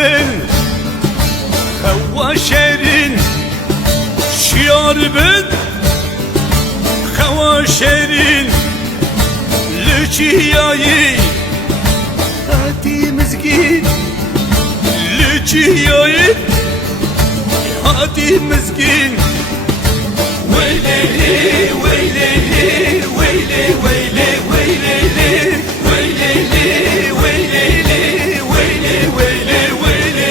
بن خوا شيرين شيار بن خوا شيرين لجياي هاتي مسكين لجياي هاتي مسكين ويلي ويلي ويلي ويلي ويلي ويلي ويلي ويلي ويلي ويلي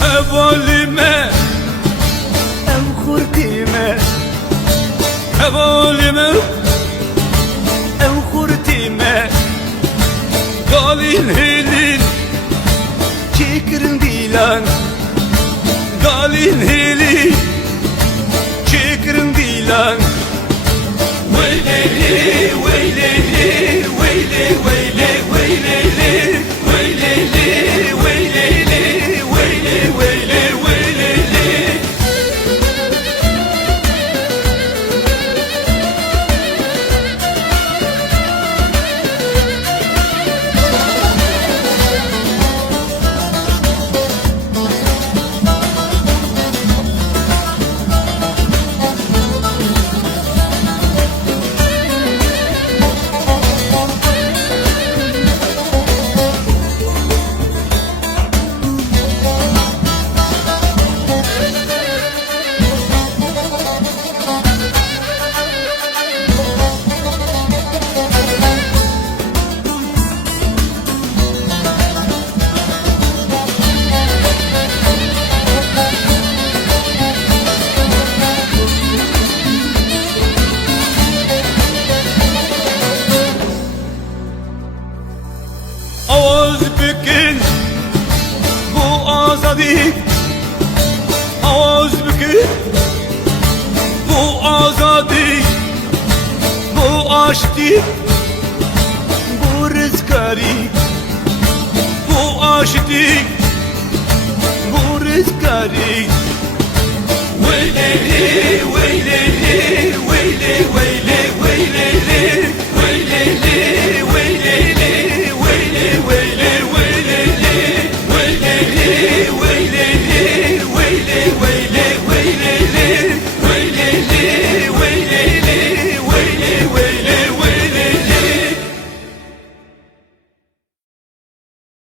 هواليمه ام خورتيمه هواليمه ام خورتيمه قالين هيلين çekirin dilan قالين هيلين çekirin dilan ويلي ويلي ويلي ويلي ويلي ويلي ويلي Ağız bükün bu azadi Ağız bükün bu azadi Bu aşkti bu rızkari Bu aşkti bu rızkari Veli